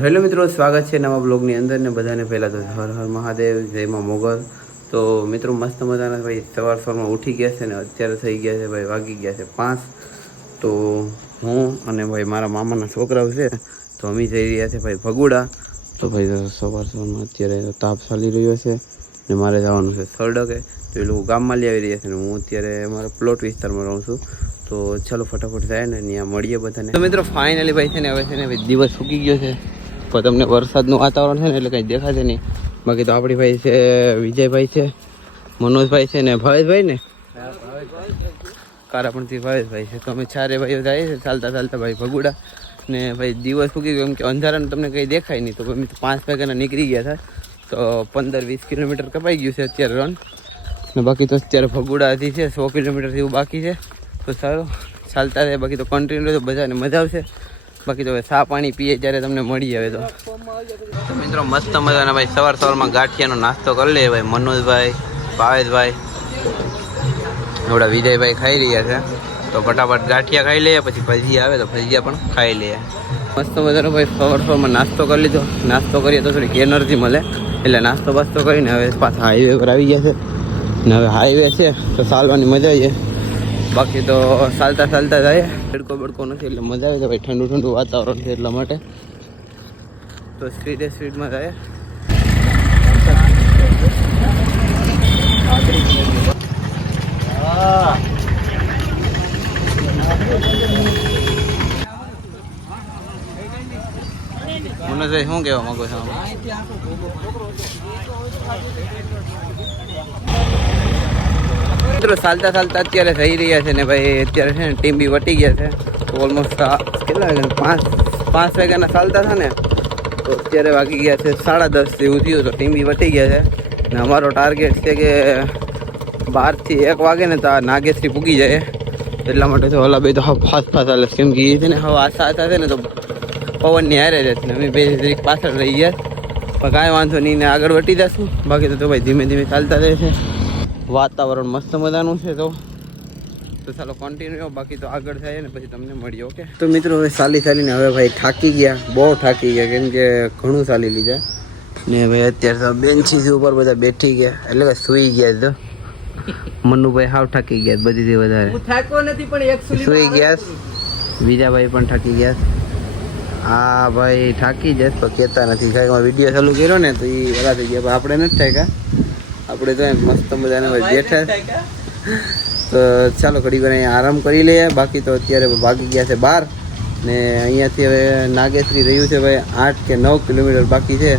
Hello મિત્રો, સ્વાગત છે નવા બ્લોગની અંદર ને બધાને પહેલાં તો હર હર મહાદેવ, જય માં મોગલ. તો મિત્રો મસ્ત મજાના ભાઈ સવારમાં ઉઠી ગયા છે ને અત્યારે થઈ ગયા છે ભાઈ વાગી ગયા છે 5. તો હું અને ભાઈ મારા મામાના છોકરાઓ છે તો અમે જઈ રહ્યા છે ભાઈ ભગુડા. તો ભાઈ સવારમાં અત્યારે તાપ ચાલી રહ્યો છે ને મારે જવાનું છે સરડકે. તો એ લોકો ગામમાં લઈ આવી રહ્યા છે ને હું અત્યારે અમારા પ્લોટ વિસ્તારમાં રહું છું. તો ચાલો ફટાફટ જાય ને ત્યાં મળીએ બધાને. તો મિત્રો ફાઇનલી ભાઈ છે ને હવે છે ને ભાઈ દિવસ ફૂકી ગયો છે, પણ તમને વરસાદનું વાતાવરણ છે ને એટલે કંઈ દેખાશે નહીં. બાકી તો આપણી ભાઈ છે વિજયભાઈ છે, મનોજભાઈ છે ને ભાવેશભાઈ ને કારાપણથી ભાવેશભાઈ છે. તો અમે ચારે ભાઈઓ જાય છે ચાલતા ચાલતા ભાઈ ભગુડા. ને ભાઈ દિવસ ફૂકી ગયો એમ કે અંધારાનું તમને કંઈ દેખાય નહીં. તો અમે તો 5 વાગ્યાના નીકળી ગયા હતા. તો 15-20 કિલોમીટર કપાઈ ગયું છે અત્યારે રન. ને બાકી તો અત્યારે ભગુડાથી છે 100 કિલોમીટર જેવું બાકી છે. તો સારું ચાલતા રહે, બાકી તો કન્ટિન્યુ તો બધાને મજા આવશે. બાકી તો હવે ચા પાણી પીએ જ્યારે તમને મળી આવે. તો મિત્રો મસ્ત મજાના ભાઈ સવારમાં ગાંઠિયાનો નાસ્તો કરી લે ભાઈ મનોજભાઈ, ભાવેશભાઈ, થોડા વિજયભાઈ ખાઈ રહ્યા છે. તો ફટાફટ ગાંઠિયા ખાઈ લઈએ, પછી ભજીયા આવે તો ભજીયા પણ ખાઈ લઈએ. મસ્ત મજાનો ભાઈ સવારમાં નાસ્તો કરી લીધો. નાસ્તો કરીએ તો થોડીક એનર્જી મળે, એટલે નાસ્તો બાસ્તો કરીને હવે પાછા હાઈવે પર આવી ગયા છે. ને હવે હાઈવે છે તો ચાલવાની મજા આવી જાય. બાકી તો ચાલતા ચાલતા જાય, બડકો નથી એટલે મજા આવે છે ભાઈ. ઠંડુ ઠંડુ વાતાવરણ છે એટલા માટે તો સ્પીડમાં જાય. મનોજભાઈ શું કહેવા માંગો છો? મિત્રો ચાલતા ચાલતા અત્યારે થઈ રહ્યા છે ને ભાઈ. અત્યારે છે ને ટીમ બી વટી ગયા છે. તો ઓલમોસ્ટ કેટલા વાગ્યા 5 વાગ્યાના ચાલતા હતા ને તો અત્યારે વાગી ગયા છે 10:30 એવું થયું. તો ટીમ બી વટી ગયા છે ને અમારો ટાર્ગેટ છે કે 12 થી 1 વાગે ને તો નાગેશ્રી પૂગી જાય. એટલા માટે તો ઓલા ભાઈ તો ફાસ્ટ હાલે, કેમ કે એ છે ને હવે આશા છે ને તો પવનની હારે રહેશે ને અમે બે પાછળ રહી ગયા. પણ કાંઈ વાંધો નહીં, ને આગળ વટી જશું. બાકી તો ભાઈ ધીમે ધીમે ચાલતા રહેશે. વાતાવરણ મસ્ત મજાનું છે તો ચાલો કન્ટિન્યુ. બાકી તો આગળ થાય ને પછી તમને મળીએ. ઓકે તો મિત્રો હવે ચાલીને હવે ભાઈ થાકી ગયા, બહુ થાકી ગયા, કેમ કે ઘણું ચાલી લીધા ને ભાઈ. અત્યારે તો બેન્ચીસ ઉપર બધા બેઠી ગયા એટલે કે સૂઈ ગયા. તો મનુભાઈ હાવ થાકી ગયા બધીથી વધારે. સૂઈ ગયા. વિજાભાઈ પણ થાકી ગયા. હા ભાઈ થાકી જાય પણ કહેતા નથી, કારણ કે વિડીયો ચાલુ કર્યો ને તો એ ઓલા થઈ ગયા. આપણે નથી થાય કા, આપણે તો મસ્ત મજાના ભાઈ બેઠા. તો ચાલો ઘડી વાર અહીંયા આરામ કરી લઈએ. બાકી તો અત્યારે ભાગી ગયા છે 12 ને અહીંયાથી હવે નાગેશ્રી રહ્યું છે ભાઈ 8 કે 9 કિલોમીટર બાકી છે.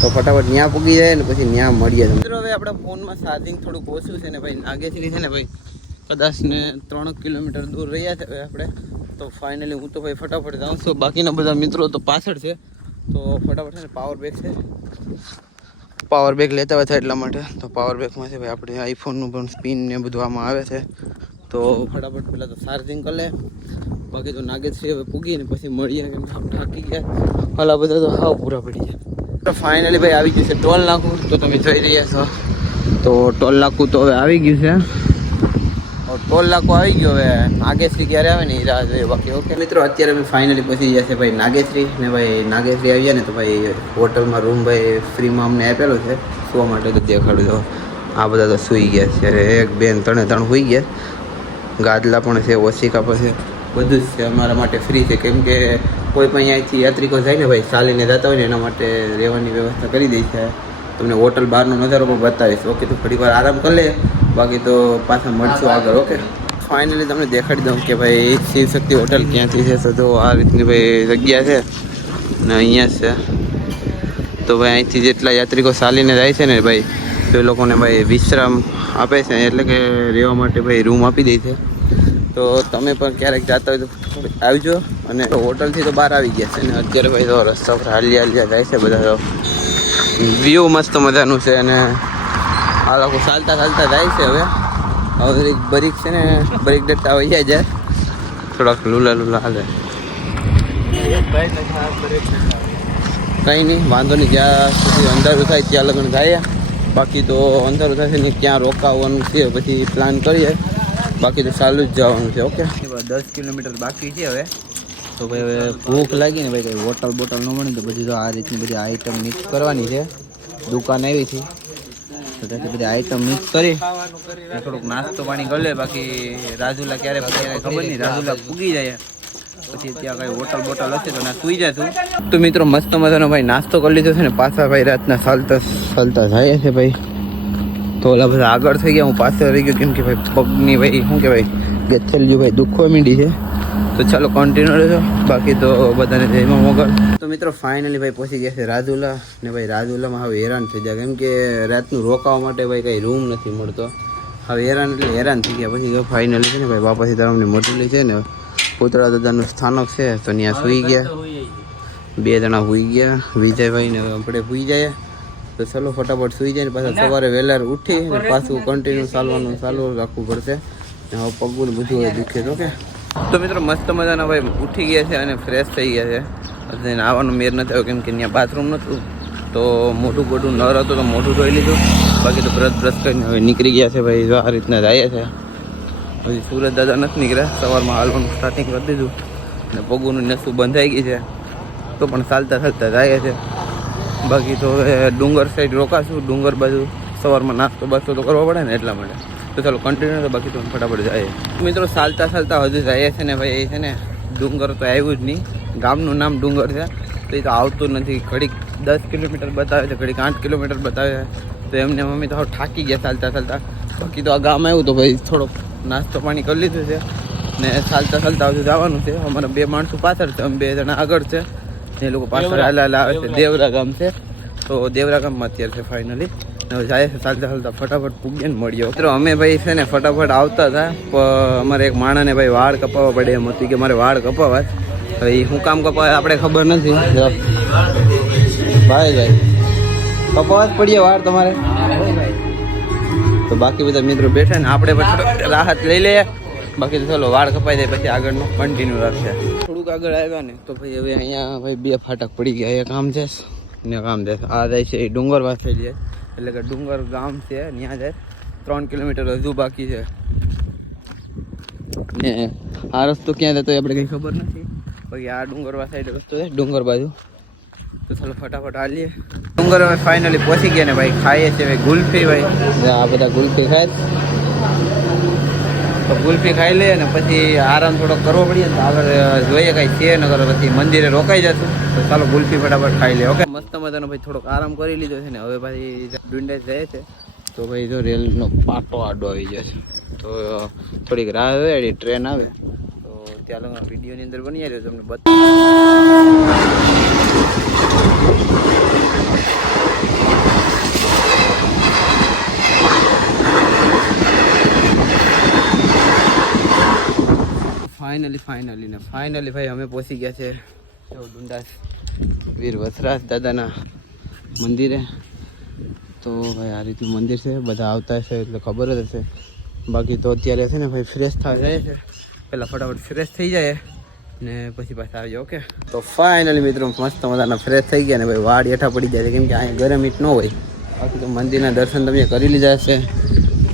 તો ફટાફટ ત્યાં પૂગી જાય ને પછી ત્યાં મળીએ. મિત્રો હવે આપણા ફોનમાં ચાર્જિંગ થોડુંક ઓછું છે ને ભાઈ. નાગેશ્રી છે ને ભાઈ કદાચ ને 3 કિલોમીટર દૂર રહ્યા છે હવે આપણે. તો ફાઇનલી હું તો ભાઈ ફટાફટ જાઉં છું. બાકીના બધા મિત્રો તો પાછળ છે. તો ફટાફટ છે ને પાવર બેગ છે, પાવર બેગ લેતા હોય છે એટલા માટે. તો પાવર બેગમાં છે ભાઈ આપણે આઈફોનનું પણ સ્પિન ને બધું આમાં આવે છે. તો ફટાફટ પહેલાં તો ચાર્જિંગ કરી લે. બાકી તો નાગેશ્રી હવે પૂગીને પછી મળીએ, કેમ થાકી ગયા હાલા બધા તો હાવ પૂરા પડી ગયા. તો ફાઇનલી ભાઈ આવી ગયું છે ટોલ નાકું. તો તમે જોઈ રહ્યા છો તો ટોલ નાકું તો હવે આવી ગયું છે. ટોલ નાકું આવી ગયો. હવે નાગેશ્રી ક્યારે આવે ને એ રાહ જોઈએ. બાકી ઓકે મિત્રો અત્યારે અમે ફાઇનલી પહોંચી ગયા છે ભાઈ નાગેશ્રી. ને ભાઈ નાગેશ્રી આવ્યા ને તો ભાઈ હોટલમાં રૂમ ભાઈ ફ્રીમાં અમને આપેલો છે સુવા માટે. તો દેખાડું તો આ બધા તો સૂઈ ગયા છે. અરે 1 2 3 સૂઈ ગયા. ગાદલા પણ છે, ઓશિકા પણ છે, બધું જ છે અમારા માટે ફ્રી છે. કેમ કે કોઈ પણ અહીંયાથી યાત્રિકો જાય ને ભાઈ ચાલીને જતા હોય ને એના માટે રહેવાની વ્યવસ્થા કરી દઈ છે. તમને હોટલ બહારનો નજારો પણ બતાવીશ. ઓકે તો થોડી વાર આરામ કરી લે. બાકી તો પાછા મળશું આગળ. ઓકે ફાઇનલી તમને દેખાડી દઉં કે ભાઈ શિવશક્તિ હોટલ ક્યાંથી છે. તો આ રીતની ભાઈ જગ્યા છે ને અહીંયા જ છે. તો ભાઈ અહીંથી જેટલા યાત્રિકો ચાલીને જાય છે ને ભાઈ તો એ લોકોને ભાઈ વિશ્રામ આપે છે, એટલે કે રહેવા માટે ભાઈ રૂમ આપી દે છે. તો તમે પણ ક્યારેક જતા હોય તો આવજો. અને હોટલથી તો બહાર આવી ગયા છે ને અત્યારે ભાઈ તો રસ્તા પર હાલ્યા જાય છે બધા. તો વ્યૂ મસ્ત મજાનું છે અને આ લોકો ચાલતા જાય છે. હવે બરીક છે ને બરીક ડટ્ટા વહી જાય થોડાક લૂલા હાલે. કંઈ નહીં વાંધો નહીં, જ્યાં સુધી અંધારું થાય ત્યાં લગ્ન થાય. બાકી તો અંધારું થશે ને ક્યાં રોકાવાનું છે પછી પ્લાન કરીએ. બાકી તો ચાલુ જ જવાનું છે. ઓકે 10 કિલોમીટર બાકી છે હવે. તો ભાઈ હવે ભૂખ લાગી ને ભાઈ કંઈ હોટલ બોટલ ન મળે તો પછી તો આ રીતની બધી આઈટમ મિક્સ કરવાની છે. દુકાન આવી છે તો ત્યાંથી બધી આઈટમ મિક્સ કરી થોડુંક નાસ્તો પાણી કરી લે. બાકી રાજુલા ક્યારે ખબર નહીં, રાજુલા પૂગી જાય પછી ત્યાં કઈ હોટલ બોટલ હશે તો ના સુઈ જાય તું. તો મિત્રો મસ્ત મજાનો ભાઈ નાસ્તો કરી લીધો છે ને પાછા ભાઈ રાતના ચાલતા જાય છે ભાઈ. તો ઓલા બધા આગળ થઈ ગયા, હું પાછળ રહી ગયો કેમ કે ભાઈ પગની ભાઈ શું કહેવાય ગેથેલ્યું ભાઈ દુખવા માંડી છે. તો ચાલો કન્ટિન્યુ રહેજો, બાકી તો બધાને જયમાં મોગલ. તો મિત્રો ફાઇનલી ભાઈ પહોંચી ગયા છે રાજુલા ને ભાઈ રાજુલામાં હવે હેરાન થઈ જાય કેમ કે રાતનું રોકાવા માટે ભાઈ કંઈ રૂમ નથી મળતો. હવે હેરાન એટલે હેરાન થઈ ગયા. પછી ફાઇનલી છે ને ભાઈ બાપા સીતારામની મોટલી છે ને પૂતળા દાદાનું સ્થાનક છે તો ત્યાં સૂઈ ગયા. 2 જણા સૂઈ ગયા, વિજયભાઈ ને આપણે સૂઈ જાય. તો ચાલો ફટાફટ સૂઈ જાય ને પાછા સવારે વહેલા ઉઠી ને પાછું કન્ટિન્યુ ચાલુ રાખવું પડશે. હવે પગું બધું હોય દુખે તો કે. તો મિત્રો મસ્ત મજાના ભાઈ ઉઠી ગયા છે અને ફ્રેશ થઈ ગયા છે. આવવાનો મેર ન થયો કેમ કે ત્યાં બાથરૂમ નહોતું તો મોઢું બોઢું નર હતું તો મોઢું ધોઈ લીધું. બાકી તો બ્રશ કરીને હવે નીકળી ગયા છે ભાઈ. જો આ રીતના જાય છે. પછી સુરત દાદા નથી નીકળ્યા, સવારમાં હાલવાનું સ્ટાર્ટિંગ કરી દીધું ને પગુનું નસું બંધાઈ ગઈ છે તો પણ ચાલતા જાય છે. બાકી તો હવે ડુંગર સાઈડ રોકાશું, ડુંગર બાજુ સવારમાં નાસ્તો બાસ્તો તો કરવો પડે ને એટલા માટે. તો ચાલો કન્ટિન્યુ, તો બાકી તો ફટાફટ જાય. મિત્રો ચાલતા હજુ જાય છે ને ભાઈ. એ છે ને ડુંગર તો આવ્યું જ નહીં, ગામનું નામ ડુંગર છે તો એ તો આવતું નથી. ઘડીક 10 કિલોમીટર બતાવે છે, ઘડીક 8 કિલોમીટર બતાવે છે. તો એમને મમ્મી તો થાકી ગયા ચાલતા. બાકી તો આ ગામ આવ્યું તો ભાઈ થોડોક નાસ્તો પાણી કરી લીધું છે ને ચાલતા હજુ જવાનું છે. અમારા 2 માણસો પાછળ છે, અમે 2 જણા આગળ છે. એ લોકો પાછળ હાલ આવે છે. દેવરા ગામ છે તો દેવરા ગામમાં અત્યારે છે ફાઇનલી. હવે જાય છે ચાલતા ફટાફટ પૂગીને મળ્યો. મિત્રો અમે ભાઈ છે ને ફટાફટ આવતા હતા પણ અમારે એક માણસને ભાઈ વાળ કપાવવા પડે એમ હતું કે મારે વાળ કપાવવા. હવે એ શું કામ કપાવે આપણે ખબર નથી. ભાઈ કપાવવા જ પડીએ વાળ તમારે. તો બાકી બધા મિત્રો બેઠા ને આપણે પછી રાહત લઈ લઈએ. બાકી તો ચાલો વાળ કપાઈ જાય પછી આગળનું કન્ટિન્યુ રાખશે. થોડુંક આગળ આવ્યા ને તો ભાઈ હવે અહીંયા ભાઈ 2 ફાટક પડી ગયા. એક આમ છે ને આમ છે. આ જાય છે એ ડુંગર વાસી જાય એટલે કે ડુંગર ગામ છે ત્યાં જાય. 3 કિલોમીટર હજુ બાકી છે ને આ રસ્તો ક્યાં જતો આપણે કંઈ ખબર નથી. બાકી આ ડુંગરવા સાઈડ રસ્તો છે ડુંગર બાજુ. તો ચાલો ફટાફટ હાલીએ. ડુંગર હવે ફાઇનલી પહોંચી ગયા ને ભાઈ. ખાઈએ છે ભાઈ ગુલ્ફી. ભાઈ આ બધા ગુલ્ફી ખાય તો ગુલ્ફી ખાઈ લઈએ ને પછી આરામ થોડોક કરવો પડીએ ને આગળ જોઈએ કાંઈ છે નગર પછી મંદિરે રોકાઈ જશું. તો ચાલો ગુલ્ફી ફટાફટ ખાઈ લે. ઓકે મસ્ત મજાનો ભાઈ થોડોક આરામ કરી લીધો છે ને હવે ભાઈ ડુંડેજ જાય છે. તો ભાઈ જો રેલનો પાટો આડો આવી જશે તો થોડીક રાહ હોય ટ્રેન આવે તો ત્યાં વિડીયોની અંદર બની જાય તમને ફાઇનલી ભાઈ અમે પહોંચી ગયા છે ડુંડાસ વીર વસરાજ દાદાના મંદિરે. તો ભાઈ આ રીતનું મંદિર છે, બધા આવતા હશે એટલે ખબર જ હશે. બાકી તો અત્યારે છે ને ભાઈ ફ્રેશ થવા જાય છે. પહેલાં ફટાફટ ફ્રેશ થઈ જાય ને પછી પાછા આવજો. ઓકે તો ફાઇનલી મિત્રો મસ્ત મજાના ફ્રેશ થઈ ગયા ને ભાઈ વાળ હેઠા પડી જાય છે કેમ કે અહીંયા ગરમ હીટ ન હોય. બાકી તો મંદિરના દર્શન તમે કરી લીધા હશે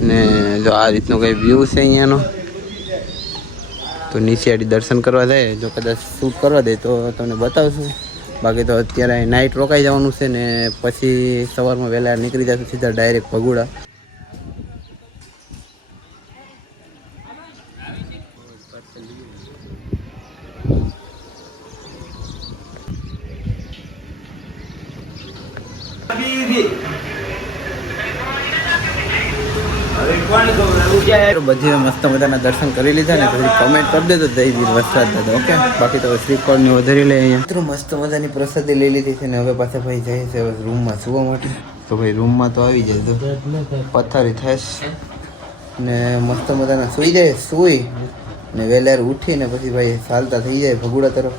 ને જો આ રીતનો કંઈ વ્યૂ છે અહીંયાનો. તો નીચે આડી દર્શન કરવા જાય, જો કદાચ શૂટ કરવા દે તો તમને બતાવશું. બાકી તો અત્યારે નાઇટ રોકાઈ જવાનું છે ને પછી સવારમાં વહેલા નીકળી જશું સીધા ડાયરેક્ટ ભગુડા. બધી મસ્ત મજાના દર્શન કરી લીધા ને પછી કમેન્ટ કરી દેજો જય વીર વસરાજ દાદા. ઓકે બાકી તો શ્રીફળ ને વધારી લે. અહીંયા મિત્રો મસ્ત મજાની પ્રસાદી લઈ લીધી છે ને હવે પાછા ભાઈ જાય છે રૂમમાં સુવા માટે. તો ભાઈ રૂમમાં તો આવી જાય તો પથારી થાય ને મસ્ત મજાના સુઈ ને વહેલા ઉઠીને પછી ભાઈ ચાલતા થઈ જાય ભગુડા તરફ.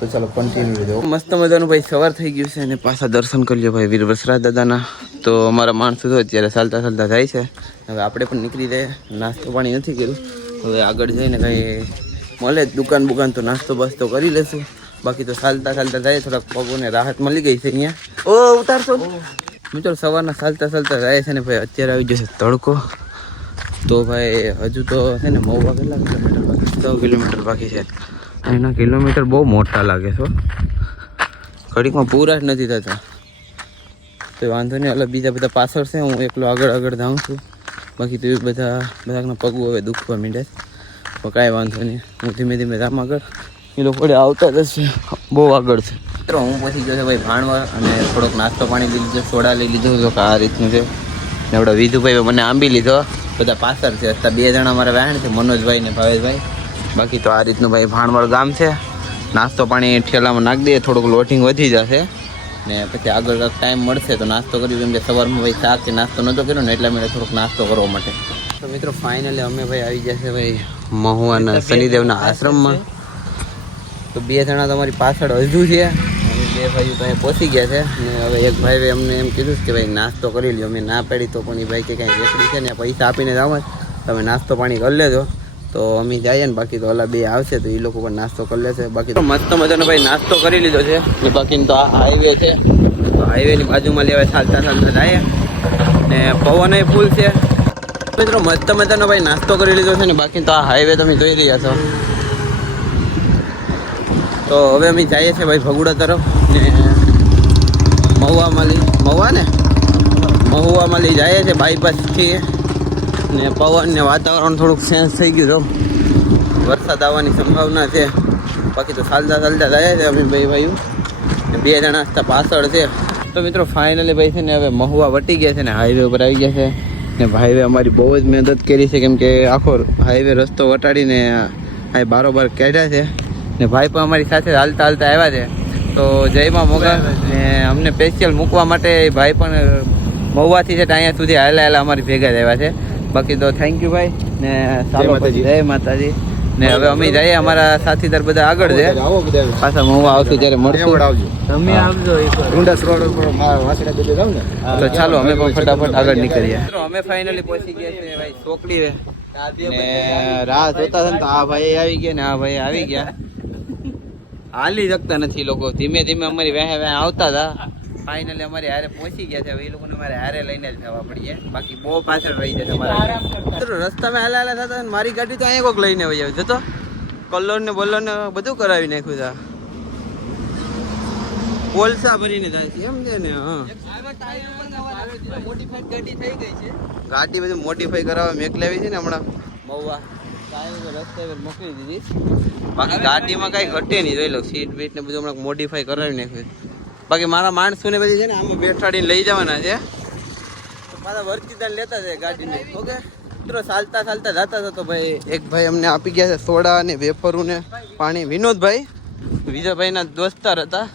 તો ચાલો કન્ટિન્યુ લીધો. મસ્ત મજાનું ભાઈ સવાર થઈ ગયું છે અને પાછા દર્શન કરી લ્યો ભાઈ વીર વસરાજ દાદાના. તો અમારા માણસો તો અત્યારે ચાલતા જાય છે. હવે આપણે પણ નીકળી જાય. નાસ્તો પાણી નથી કર્યું, હવે આગળ જઈને કાંઈ મળે દુકાન બુકાન તો નાસ્તો બાસ્તો કરી લેશું. બાકી તો ચાલતા જાય. થોડાક પગોને રાહત મળી ગઈ છે અહીંયા. ઓ ઉતારશો મિત્રો સવારના ચાલતા જાય છે ને ભાઈ અત્યારે આવી જશે તડકો. તો ભાઈ હજુ તો છે ને મહુવા કેટલા કિલોમીટર બાકી 100 કિલોમીટર બાકી છે. એના કિલોમીટર બહુ મોટા લાગે છે, ઘડીકમાં પૂરા જ નથી થતા. તો વાંધો નહીં, એટલે બીજા બધા પાછળ છે, હું એકલો આગળ જાઉં છું. બાકી તો એ બધાના પગું હવે દુખવા માંડે, તો કાંઈ વાંધો નહીં, હું ધીમે ધીમે જામ આગળ. એ લોકો આવતા જ છે, બહુ આગળ છે. મિત્રો હું પછી ગયો છે ભાઈ ભાણવા, અને થોડોક નાસ્તો પાણી લઈ લીધો, સોડા લઈ લીધો, તો આ રીતનું છે. ને આપણે વિધુભાઈ મને આંબી લીધો, બધા પાછળ છે. અત્યારે 2 જણા મારા વહેણ છે, મનોજભાઈ ને ભાવેશભાઈ. બાકી તો આ રીતનું ભાઈ ભાણવડ ગામ છે. નાસ્તો પાણી ઠેલામાં નાખી દઈએ, થોડુંક લોટિંગ વધી જશે, ને પછી આગળ ટાઈમ મળશે તો નાસ્તો કર્યું. કેમ કે સવારમાં ભાઈ શાકથી નાસ્તો નહોતો કર્યો ને, એટલા માટે થોડોક નાસ્તો કરવા માટે. તો મિત્રો ફાઇનલી અમે ભાઈ આવી જશે ભાઈ મહુવાના શનિદેવના આશ્રમમાં. તો 2 જણા તમારી પાછળ હજુ છે, અમે 2 ભાઈઓ તો અહીંયા પહોંચી ગયા છે. ને હવે એક ભાઈએ અમને એમ કીધું કે ભાઈ નાસ્તો કરી લ્યો. અમે ના પાડી તો પણ એ ભાઈ કે કાંઈ રેકડી છે ને, પૈસા આપીને જાવ તમે નાસ્તો પાણી કરી લેજો. તો અમે જઈએ ને, બાકી તો ઓલા 2 આવશે તો એ લોકો પણ નાસ્તો કરી લેશે. બાકી તો મસ્ત મજાનો ભાઈ નાસ્તો કરી લીધો છે. ને બાકી તો આ હાઈવે છે, તો હાઈવેની બાજુમાં લેવા ચાલતા જાય, ને પવન ફૂલ છે. મિત્રો મસ્ત મજાનો ભાઈ નાસ્તો કરી લીધો છે ને. બાકી તો આ હાઈવે તમે જોઈ રહ્યા છો. તો હવે અમે જઈએ છીએ ભાઈ ભગુડા તરફ, ને મહુવામાં લઈ જઈએ છીએ બાયપાસથી. ને પવન ને વાતાવરણ થોડુંક ચેન્જ થઈ ગયું, વરસાદ આવવાની સંભાવના છે. બાકી તો ચાલતા જાય છે અમે ભાઈઓ, ને 2 જણા પાછળ છે. તો મિત્રો ફાઇનલી ભાઈ છે ને હવે મહુવા વટી ગયા છે, ને હાઈવે ઉપર આવી ગયા છે. ને ભાઈએ અમારી બહુ જ મદદ કરી છે, કેમ કે આખો હાઈવે રસ્તો વટાડીને આ બારોબાર કાઢ્યા છે. ને ભાઈ પણ અમારી સાથે હાલતા આવ્યા છે. તો જયમાં મોગા, ને અમને સ્પેશિયલ મૂકવા માટે ભાઈ પણ મહુવાથી છે અહીંયા સુધી હાલા અમારી ભેગા જ આવ્યા છે. બાકી તો થેન્ક યુ ભાઈ, ને ચાલો જય માતાજી. ને હવે અમે જઈએ, અમારા સાથીદાર બધા આગળ છે, પાછા મહુવા આવશે ત્યારે મળશું. તમે આવજો તો ચાલો અમે પણ ફટાફટ આગળ નીકળીએ. અમે ફાઇનલી પહોંચી ગયા છે ભાઈ ચોકડી, ને રાહ જોતા હતા ને તો આ ભાઈ આવી ગયા, ને આ ભાઈ આવી ગયા. હાલી શકતા નથી લોકો, ધીમે ધીમે અમારી વહે આવતા હતા. ફાઇનલી અમારી હારે પહોંચી ગયા છે. હવે એ લોકોને મારે હારે લઈને જ જવા પડીએ, બાકી બહુ પાછળ રહી જશે અમારા. રસ્તામાં હાલા થતા મારી ગાડી તો અહીંયા કોઈક લઈને વહી આવી જતો, કલર ને બલર ને બધું કરાવી નાખ્યું હતા, કોલસા ભરીને જાય છે એમ છે ને. હા, ગાડી બધું મોડિફાઈ કરાવવા મેકલાવી છે ને હમણાં મહુવા રસ્તા મોકલી દીધી. બાકી ગાડીમાં કાંઈ ઘટે નહીં, જોઈ લો સીટ બીટ ને બધું હમણાં મોડિફાઈ કરાવી નાખ્યું. બાકી મારા માણસોને બધી છે ને આમાં બેઠાડીને લઈ જવાના છે, મારા વર્કીદાર લેતા છે ગાડીને. ઓકે મિત્રો ચાલતા જતા હતા તો ભાઈ એક ભાઈ અમને આપી ગયા છે સોડા ને વેફરું ને પાણી. વિનોદભાઈ વિજયભાઈના દોસ્તાર હતા,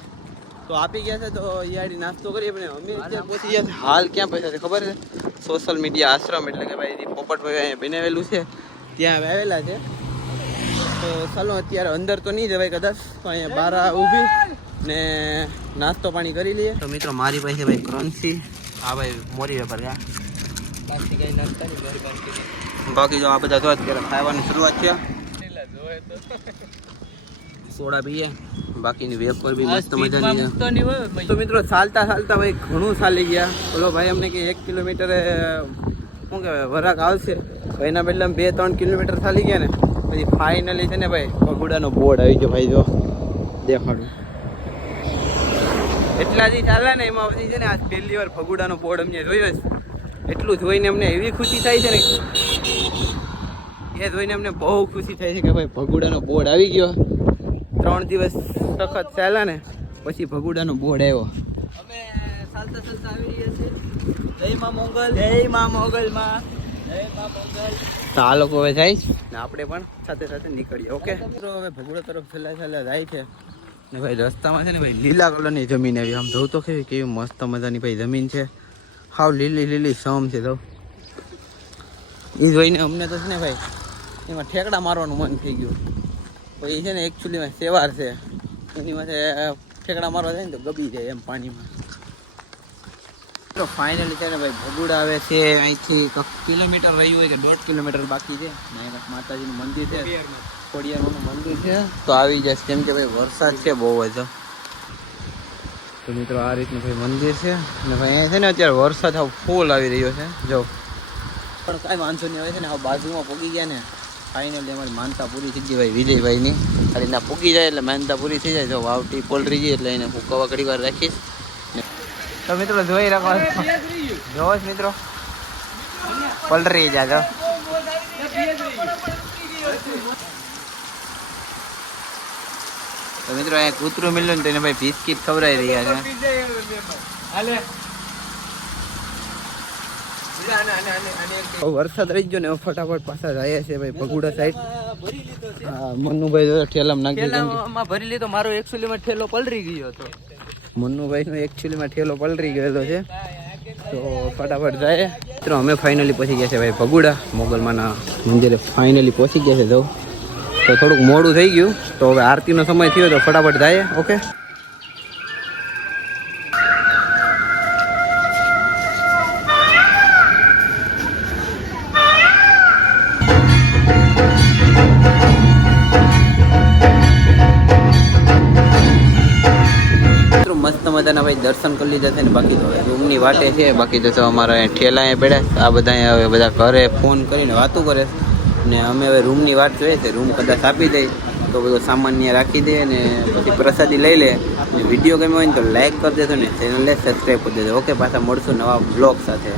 તો આપી ગયા છે. તો યાડી નાસ્તો કરીએ. પણ અમે અત્યારે પહોંચી ગયા છે. હાલ ક્યાં પૈસા છે ખબર છે? સોશિયલ મીડિયા આશ્રમ, એટલે કે ભાઈ પોપટભાઈ અહીંયા બનાવેલું છે, ત્યાં આવેલા છે. તો ચાલો અત્યારે અંદર તો નહીં જવાય કદાચ, તો અહીંયા બહાર ઊભી ને નાસ્તો પાણી કરી લઈએ. તો મિત્રો મારી પાસે ભાઈ ક્રન્ચી, આ ભાઈ મોરી વેપાર ગયા, બાકી જો આ બધા તો અત્યારે ખાવાની શરૂઆત છે. સોડા પીએ, બાકીની વેફર બી મસ્ત મજાની. તો મિત્રો ચાલતા ભાઈ ઘણું ચાલી ગયા. બોલો ભાઈ અમને કે 1 કિલોમીટર શું કહેવાય વરાક આવશે, એના બદલે 2-3 કિલોમીટર ચાલી ગયા ને. પછી ફાઇનલી છે ને ભાઈ ભગુડાનો બોર્ડ આવી ગયો. ભાઈ જો દેખાડું, એટલા દી ચાલે ને એમાં પછી છે ને આજ પહેલી વાર ભગુડાનો બોર્ડ અમને જોયો છે. એટલું જોઈને અમને એવી ખુશી થાય છે ને, એ જોઈને અમને બહુ ખુશી થાય છે કે ભાઈ ભગુડાનો બોર્ડ આવી ગયો. 3 દિવસ સખત ચાલ્યા ને પછી ભગુડાનો બોર્ડ આવ્યો. અમે ચાલતા આવી રહ્યા છે. જય માં મોગલ, જય માં મોગલમાં, જય માં મોગલ. તો આ લોકો હવે જાય ને આપણે પણ સાથે નીકળીએ. ઓકે મિત્રો હવે ભગુડા તરફ છેલ્લા જાય છે. ને ભાઈ રસ્તામાં છે ને ભાઈ લીલા કલરની જમીન આવી. આમ જોઉં તો કેવી મસ્ત મજાની ભાઈ જમીન છે, હાવ લીલી સમ છે. તો એ જોઈને અમને તો છે ને ભાઈ એમાં ઠેકડા મારવાનું મન થઈ ગયું. પછી છે ને એકચ્યુઅલીમાં સેવાર છે, એની માથે ઠેકડા મારવા જાય ને તો ગબી જાય એમ પાણીમાં. તો ફાઇનલી છે ને ભાઈ ભગુડા આવે છે. અહીંથી કિલોમીટર રહ્યું હોય કે 1.5 કિલોમીટર બાકી છે. માતાજીનું મંદિર છે, ખોડિયારનું મંદિર છે. તો આવી જશે, કેમ કે ભાઈ વરસાદ છે બહુ જ. તો મિત્રો આ રીતનું ભાઈ મંદિર છે. અને ભાઈ અહીંયા છે ને અત્યારે વરસાદ આવ ફૂલ આવી રહ્યો છે જો, પણ કાંઈ વાંધો નહીં આવે છે ને. આ બાજુમાં પગી ગયા ને ફાઇનલી અમારી માનતા પૂરી થઈ ગઈ ભાઈ વિજયભાઈની. ખાલી ના પૂકી જાય એટલે મહેનતા પૂરી થઈ જાય. જો વાવટી પોલરી જઈએ એટલે એને ફૂકવા ઘડી વાર રાખીશ. તો મિત્રો જોઈ રાખો, જોવો મિત્રો પલરી જાજો. તો મિત્રો અહીંયા કૂતરું મળ્યું ને તેને ભાઈ બિસ્કીટ ખવડાવી રહ્યા છે. વરસાદ રહી ગયો ને ફટાફટ પાછા જાય છે ભાઈ ભગુડા સાઈડ. મન્નુભાઈ ઠેલામાં નાખી ભરી લીધો. મારો એકચ્યુઅલીમાં ઠેલો પલરી ગયો હતો. મન્નુભાઈ નો એકચ્યુઅલીમાં ઠેલો પલરી ગયેલો છે. તો ફટાફટ જાય મિત્રો. અમે ફાઇનલી પહોંચી ગયા છે ભાઈ ભગુડા મોગલમાના મંદિરે. ફાઇનલી પહોંચી ગયા છે. જવું તો થોડુંક મોડું થઈ ગયું. તો હવે આરતીનો સમય થયો તો ફટાફટ જાય. ઓકે મસ્ત મજાના ભાઈ દર્શન કરી લીધા છે ને. બાકી તો રૂમની વાટે છે. બાકી તો અમારા ઠેલા પડ્યા. આ બધા હવે બધા ઘરે ફોન કરીને વાતું કરે ને અમે હવે રૂમની વાત જોઈએ છે. રૂમ કદાચ આપી દે તો બધો સામાન ત્યાં રાખી દે ને પછી પ્રસાદી લઈ લે. વિડીયો ગમ્યો હોય ને તો લાઈક કરી દેજો ને ચેનલને સબસ્ક્રાઈબ કરી દેજો. ઓકે પાછા મળશું નવા બ્લોગ સાથે.